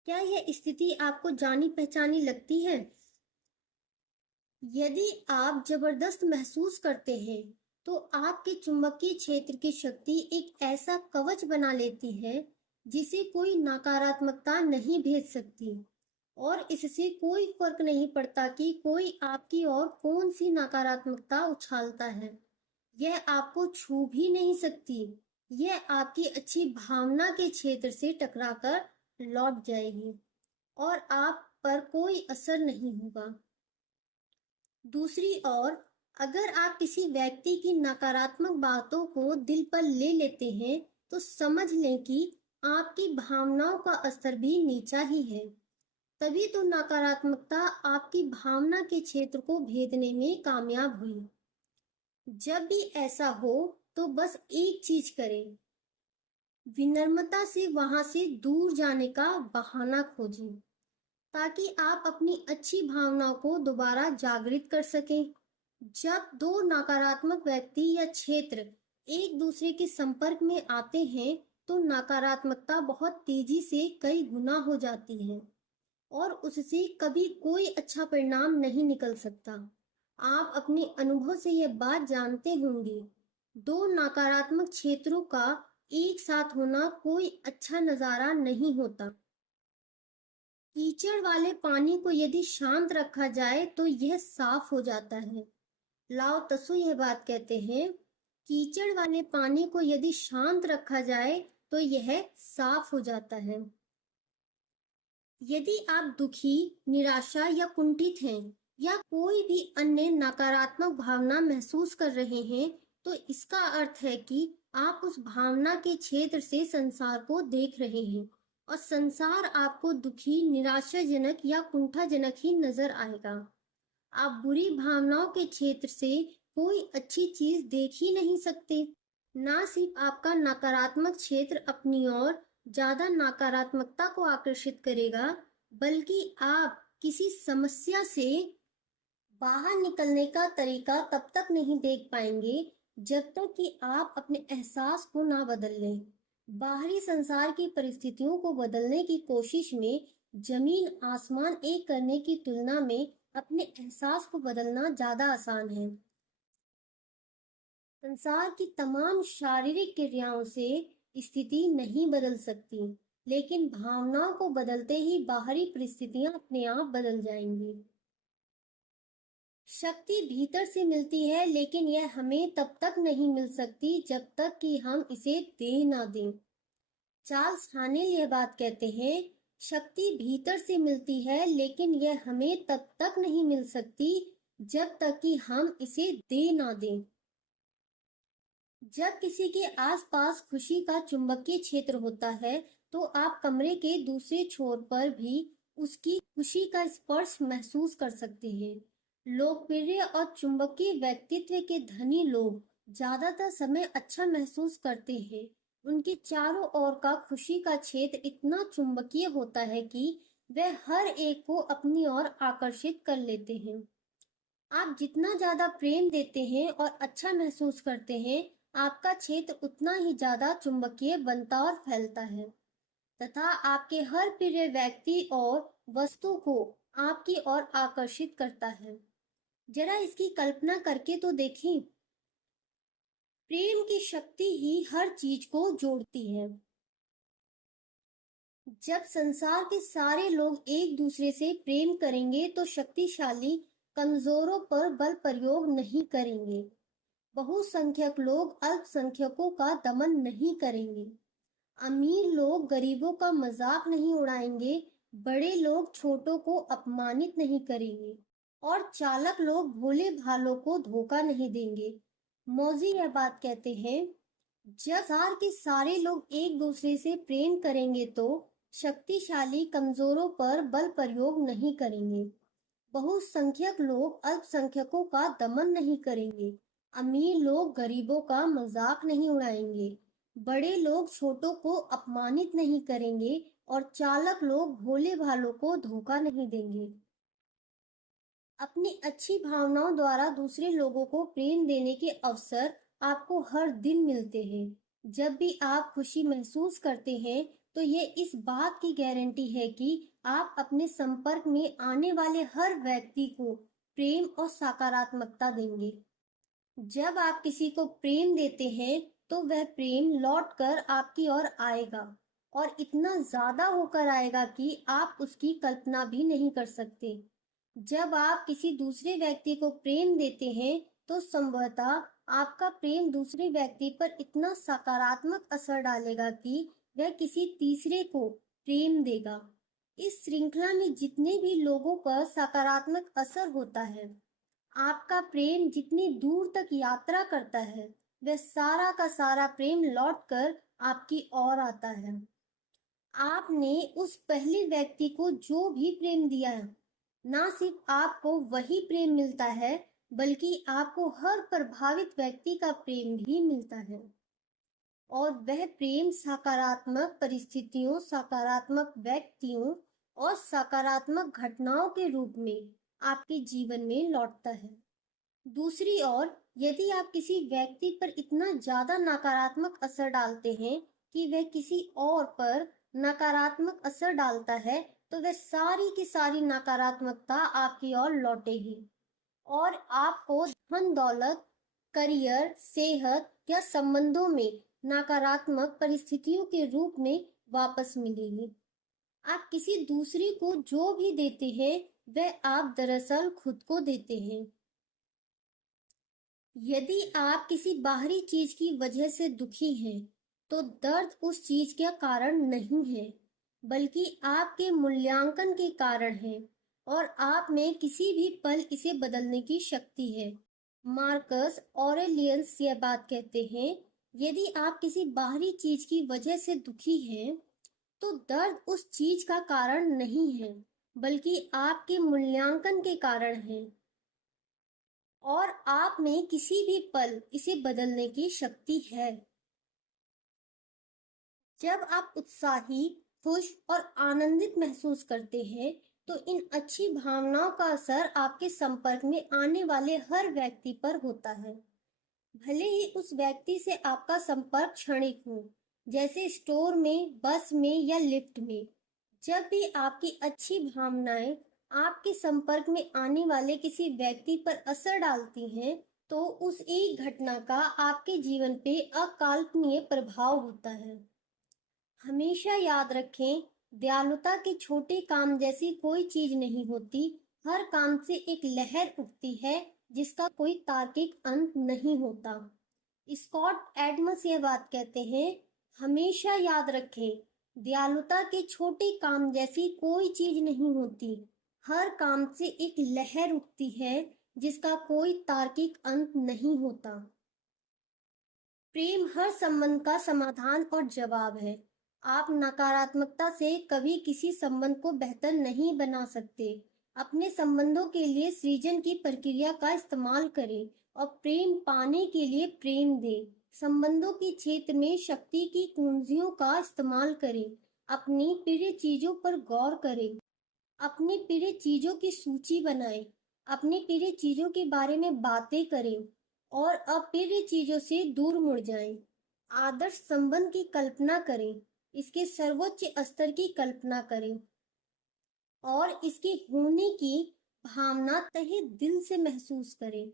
क्या यह स्थिति आपको जानी पहचानी लगती है? यदि आप जबरदस्त महसूस करते हैं, तो आपके चुंबकीय क्षेत्र की शक्ति एक ऐसा कवच बना लेती है जिसे कोई नकारात्मकता नहीं भेज सकती, और इससे कोई फर्क नहीं पड़ता कि कोई आपकी ओर कौन सी नकारात्मकता उछालता है। यह आपको छू भी नहीं सकती। यह आपकी अच्छी भावना के क्षेत्र से टकराकर लौट जाएगी और आप पर कोई असर नहीं होगा। दूसरी ओर, अगर आप किसी व्यक्ति की नकारात्मक बातों को दिल पर ले लेते हैं, तो समझ लें कि आपकी भावनाओं का स्तर भी नीचा ही है। तभी तो नकारात्मकता आपकी भावना के क्षेत्र को भेदने में कामयाब हुई। जब भी ऐसा हो, तो बस एक चीज करें, विनम्रता से वहां से दूर जाने का बहाना खोजें, ताकि आप अपनी अच्छी भावनाओं को दोबारा जागृत कर सकें। जब दो नकारात्मक व्यक्ति या क्षेत्र एक दूसरे के संपर्क में आते हैं, तो नकारात्मकता बहुत तेजी से कई गुना हो जाती है और उससे कभी कोई अच्छा परिणाम नहीं निकल सकता। आप अपने अनुभव से यह बात जानते होंगे, दो नकारात्मक क्षेत्रों का एक साथ होना कोई अच्छा नजारा नहीं होता। कीचड़ वाले पानी को यदि शांत रखा जाए तो यह साफ हो जाता है। लाओ त्सु यह बात कहते हैं, कीचड़ वाले पानी को यदि शांत रखा जाए तो यह साफ हो जाता है। यदि आप दुखी, निराशा या कुंठित हैं या कोई भी अन्य नकारात्मक भावना महसूस कर रहे हैं, तो इसका अर्थ है कि आप उस भावना के क्षेत्र से संसार को देख रहे हैं और संसार आपको दुखी, निराशाजनक या कुंठाजनक ही नजर आएगा। आप बुरी भावनाओं के क्षेत्र से कोई अच्छी चीज देख ही नहीं सकते। ना सिर्फ आपका नकारात्मक क्षेत्र अपनी ओर ज्यादा नकारात्मकता को आकर्षित करेगा, बल्कि आप किसी समस्या से बाहर निकलने का तरीका तब तक नहीं देख पाएंगे जब तक कि आप अपने एहसास को ना बदल लें। बाहरी संसार की परिस्थितियों को बदलने की कोशिश में जमीन आसमान एक करने की तुलना में अपने एहसास को बदलना ज्यादा आसान है। संसार की तमाम शारीरिक क्रियाओं से स्थिति नहीं बदल सकती, लेकिन भावनाओं को बदलते ही बाहरी परिस्थितियां अपने आप बदल जाएंगी। शक्ति भीतर से मिलती है, लेकिन यह हमें तब तक नहीं मिल सकती जब तक कि हम इसे दे ना दें। चार्ल्स हानेल यह बात कहते हैं, शक्ति भीतर से मिलती है, लेकिन यह हमें तब तक नहीं मिल सकती जब तक कि हम इसे दे ना दें। जब किसी के आसपास खुशी का चुंबकीय क्षेत्र होता है, तो आप कमरे के दूसरे छोर पर भी उसकी खुशी का स्पर्श महसूस कर सकते हैं। लोकप्रिय और चुंबकीय व्यक्तित्व के धनी लोग ज्यादातर समय अच्छा महसूस करते हैं। उनके चारों ओर का खुशी का क्षेत्र इतना चुंबकीय होता है कि वह हर एक को अपनी ओर आकर्षित कर लेते हैं। आप जितना ज्यादा प्रेम देते हैं और अच्छा महसूस करते हैं, आपका क्षेत्र उतना ही ज्यादा चुंबकीय बनता और फैलता है तथा आपके हर प्रिय व्यक्ति और वस्तु को आपकी ओर आकर्षित करता है। जरा इसकी कल्पना करके तो देखें। प्रेम की शक्ति ही हर चीज को जोड़ती है। जब संसार के सारे लोग एक दूसरे से प्रेम करेंगे तो शक्तिशाली कमजोरों पर बल प्रयोग नहीं करेंगे। बहुसंख्यक लोग अल्पसंख्यकों का दमन नहीं करेंगे। अमीर लोग गरीबों का मजाक नहीं उड़ाएंगे। बड़े लोग छोटों को अपमानित नहीं करेंगे और चालाक लोग भोले भालों को धोखा नहीं देंगे। मौजी यह बात कहते हैं, जब संसार के सारे लोग एक दूसरे से प्रेम करेंगे तो शक्तिशाली कमजोरों पर बल प्रयोग नहीं करेंगे। बहुसंख्यक लोग अल्पसंख्यकों का दमन नहीं करेंगे। अमीर लोग गरीबों का मजाक नहीं उड़ाएंगे। बड़े लोग छोटों को अपमानित नहीं करेंगे और चालाक लोग भोले भालों को धोखा नहीं देंगे। अपनी अच्छी भावनाओं द्वारा दूसरे लोगों को प्रेम देने के अवसर आपको हर दिन मिलते हैं। जब भी आप खुशी महसूस करते हैं, तो ये इस बात की गारंटी है कि आप अपने संपर्क में आने वाले हर व्यक्ति को प्रेम और सकारात्मकता देंगे। जब आप किसी को प्रेम देते हैं, तो वह प्रेम लौटकर आपकी ओर आएगा और इतना ज्यादा होकर आएगा कि आप उसकी कल्पना भी नहीं कर सकते। जब आप किसी दूसरे व्यक्ति को प्रेम देते हैं, तो संभवतः आपका प्रेम दूसरे व्यक्ति पर इतना सकारात्मक असर डालेगा कि वह किसी तीसरे को प्रेम देगा। इस श्रृंखला में जितने भी लोगों पर सकारात्मक असर होता है, आपका प्रेम जितनी दूर तक यात्रा करता है, वह सारा का सारा प्रेम लौटकर आपकी ओर आता है। आपने उस पहले व्यक्ति को जो भी प्रेम दिया है, ना सिर्फ आपको वही प्रेम मिलता है, बल्कि आपको हर प्रभावित व्यक्ति का प्रेम भी मिलता है। और वह प्रेम सकारात्मक परिस्थितियों, सकारात्मक व्यक्तियों और सकारात्मक घटनाओं के रूप में आपके जीवन में लौटता है। दूसरी ओर, यदि आप किसी व्यक्ति पर इतना ज्यादा नकारात्मक असर डालते हैं कि वह किसी और पर नकारात्मक असर डालता है, तो वह सारी की सारी नकारात्मकता आपकी ओर लौटेगी और आपको धन दौलत, करियर, सेहत या संबंधों में नकारात्मक परिस्थितियों के रूप में वापस मिलेगी। आप किसी दूसरे को जो भी देते हैं, वह आप दरअसल खुद को देते हैं। यदि आप किसी बाहरी चीज की वजह से दुखी हैं, तो दर्द उस चीज का कारण नहीं है, बल्कि आपके मूल्यांकन के कारण है और आप में किसी भी पल इसे बदलने की शक्ति है। मार्कस ऑरेलियंस यह बात कहते हैं, यदि आप किसी बाहरी चीज की वजह से दुखी हैं, तो दर्द उस चीज का कारण नहीं है, बल्कि आपके मूल्यांकन के कारण है और आप में किसी भी पल इसे बदलने की शक्ति है। जब आप उत्साही, खुश और आनंदित महसूस करते हैं, तो इन अच्छी भावनाओं का असर आपके संपर्क में आने वाले हर व्यक्ति पर होता है। भले ही उस व्यक्ति से आपका संपर्क क्षणिक हो, जैसे स्टोर में, बस में या लिफ्ट में। जब भी आपकी अच्छी भावनाएं आपके संपर्क में आने वाले किसी व्यक्ति पर असर डालती हैं, तो उस एक घटना का आपके जीवन पे अकल्पनीय प्रभाव होता है। हमेशा याद रखें, दयालुता के छोटे काम जैसी कोई चीज नहीं होती। हर काम से एक लहर उठती है जिसका कोई तार्किक अंत नहीं होता। स्कॉट एडम्स ये बात कहते हैं, हमेशा याद रखें, दयालुता के छोटे काम जैसी कोई चीज नहीं होती। हर काम से एक लहर उठती है जिसका कोई तार्किक अंत नहीं होता। प्रेम हर संबंध का समाधान और जवाब है। आप नकारात्मकता से कभी किसी संबंध को बेहतर नहीं बना सकते। अपने संबंधों के लिए सृजन की प्रक्रिया का इस्तेमाल करें और प्रेम पाने के लिए प्रेम दें। संबंधों के क्षेत्र में शक्ति की कुंजियों का इस्तेमाल करें। अपनी प्रिय चीजों पर गौर करें। अपनी प्रिय चीजों की सूची बनाएं। अपनी प्रिय चीजों के बारे में बातें करें और अप्रिय चीजों से दूर मुड़ जाएं। आदर्श संबंध की कल्पना करें, इसके सर्वोच्च स्तर की कल्पना करें और इसके होने की भावना तहे दिल से महसूस करें।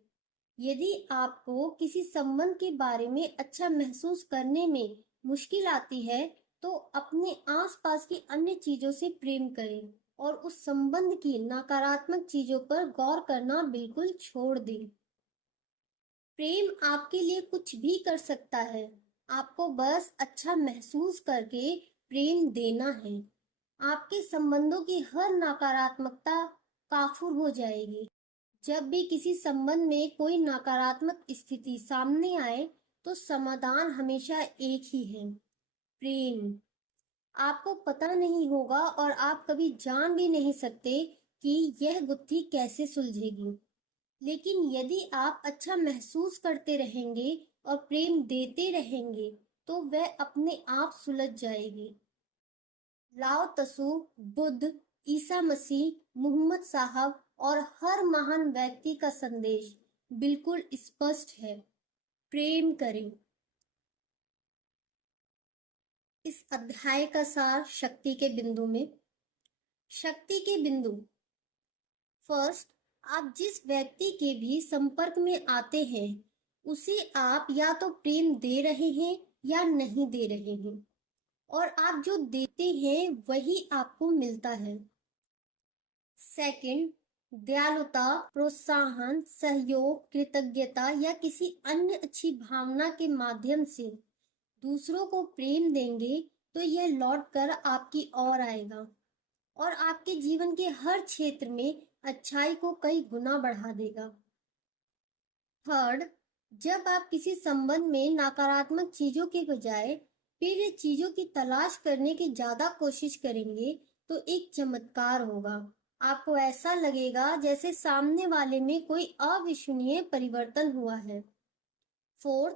यदि आपको किसी संबंध के बारे में अच्छा महसूस करने में मुश्किल आती है, तो अपने आसपास की अन्य चीजों से प्रेम करें और उस संबंध की नकारात्मक चीजों पर गौर करना बिल्कुल छोड़ दें। प्रेम आपके लिए कुछ भी कर सकता है। आपको बस अच्छा महसूस करके प्रेम देना है। आपके संबंधों की हर नकारात्मकता काफूर हो जाएगी। जब भी किसी संबंध में कोई नकारात्मक स्थिति सामने आए, तो समाधान हमेशा एक ही है, प्रेम। आपको पता नहीं होगा और आप कभी जान भी नहीं सकते कि यह गुत्थी कैसे सुलझेगी। लेकिन यदि आप अच्छा महसूस करते रहेंगे और प्रेम देते रहेंगे, तो वह अपने आप सुलझ जाएगी। लाओ त्सु, बुद्ध, ईसा मसीह, मोहम्मद साहब और हर महान व्यक्ति का संदेश बिल्कुल स्पष्ट है, प्रेम करें। इस अध्याय का सार शक्ति के बिंदु में। शक्ति के बिंदु। फर्स्ट, आप जिस व्यक्ति के भी संपर्क में आते हैं, उसे आप या तो प्रेम दे रहे हैं या नहीं दे रहे हैं, और आप जो देते हैं वही आपको मिलता है। सेकंड, दयालुता, प्रोत्साहन, सहयोग, कृतज्ञता या किसी अन्य अच्छी भावना के माध्यम से दूसरों को प्रेम देंगे, तो यह लौट कर आपकी ओर आएगा और आपके जीवन के हर क्षेत्र में अच्छाई को कई गुना बढ़ा देगा। थर्ड, जब आप किसी संबंध में नकारात्मक चीजों के बजाय प्रिय चीजों की तलाश करने की ज्यादा कोशिश करेंगे, तो एक चमत्कार होगा। आपको ऐसा लगेगा जैसे सामने वाले में कोई अविश्वसनीय परिवर्तन हुआ है। फोर्थ,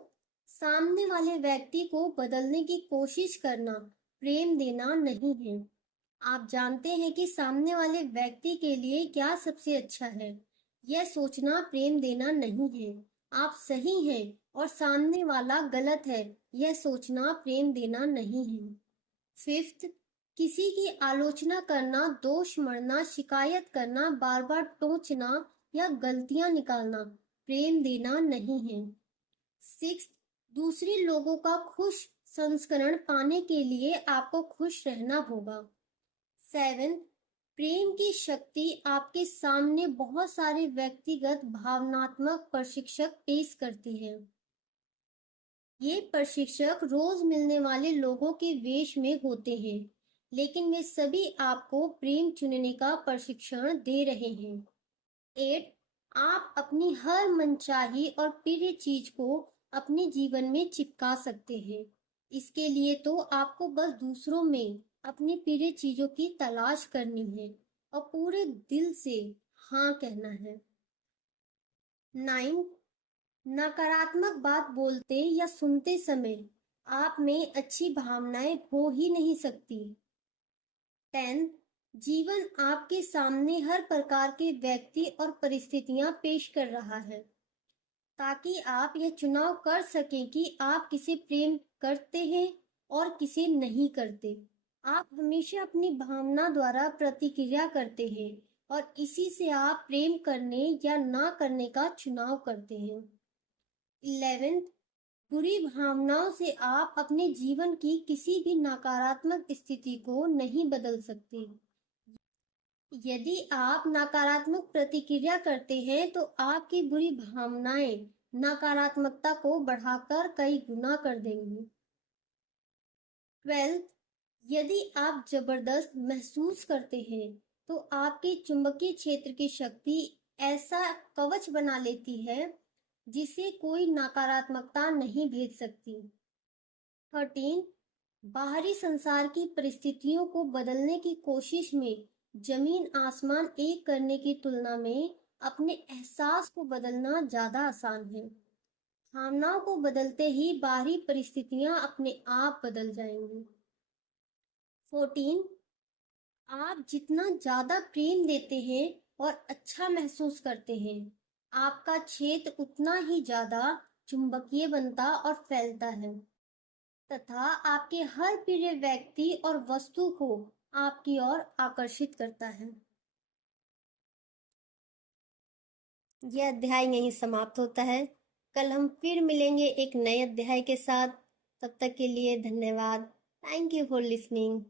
सामने वाले व्यक्ति को बदलने की कोशिश करना प्रेम देना नहीं है। आप जानते हैं कि सामने वाले व्यक्ति के लिए क्या सबसे अच्छा है। यह सोचना प्रेम देना नहीं है। आप सही हैं और सामने वाला गलत है, यह सोचना प्रेम देना नहीं है। फिफ्थ, किसी की आलोचना करना, दोष मढ़ना, शिकायत करना, बार बार टोचना या गलतियां निकालना प्रेम देना नहीं है। सिक्स्थ, दूसरे लोगों का खुश संस्करण पाने के लिए आपको खुश रहना होगा। सेवेंथ, प्रेम की शक्ति आपके सामने बहुत सारे व्यक्तिगत भावनात्मक प्रशिक्षक पेश करती है। ये प्रशिक्षक रोज मिलने वाले लोगों के वेश में होते हैं। लेकिन वे सभी आपको प्रेम चुनने का प्रशिक्षण दे रहे हैं। 8. आप अपनी हर मनचाही और प्रिय चीज को अपने जीवन में चिपका सकते हैं। इसके लिए तो आपको बस दूसरों में अपनी प्रिय चीजों की तलाश करनी है और पूरे दिल से हाँ कहना है। 9. नकारात्मक बात बोलते या सुनते समय आप में अच्छी भावनाएं हो ही नहीं सकती। 10. जीवन आपके सामने हर प्रकार के व्यक्ति और परिस्थितियां पेश कर रहा है ताकि आप यह चुनाव कर सकें कि आप किसे प्रेम करते हैं और किसे नहीं करते। आप हमेशा अपनी भावना द्वारा प्रतिक्रिया करते हैं और इसी से आप प्रेम करने या ना करने का चुनाव करते हैं। 11. बुरी भावनाओं से आप अपने जीवन की किसी भी नकारात्मक स्थिति को नहीं बदल सकते। यदि आप नकारात्मक प्रतिक्रिया करते हैं तो आपकी बुरी भावनाएं नकारात्मकता को बढ़ाकर कई गुना कर देंगी। 12. यदि आप जबरदस्त महसूस करते हैं तो आपके चुंबकीय क्षेत्र की शक्ति ऐसा कवच बना लेती है जिसे कोई नकारात्मकता नहीं भेज सकती। 13. बाहरी संसार की परिस्थितियों को बदलने की कोशिश में जमीन आसमान एक करने की तुलना में अपने एहसास को बदलना ज्यादा आसान है। भावनाओं को बदलते ही बाहरी परिस्थितियां अपने आप बदल जाएंगी। 14. आप जितना ज्यादा प्रेम देते हैं और अच्छा महसूस करते हैं, आपका क्षेत्र उतना ही ज्यादा चुंबकीय बनता और फैलता है तथा आपके हर प्रिय व्यक्ति और वस्तु को आपकी ओर आकर्षित करता है। यह अध्याय यहीं समाप्त होता है। कल हम फिर मिलेंगे एक नए अध्याय के साथ। तब तक के लिए धन्यवाद। Thank you for listening.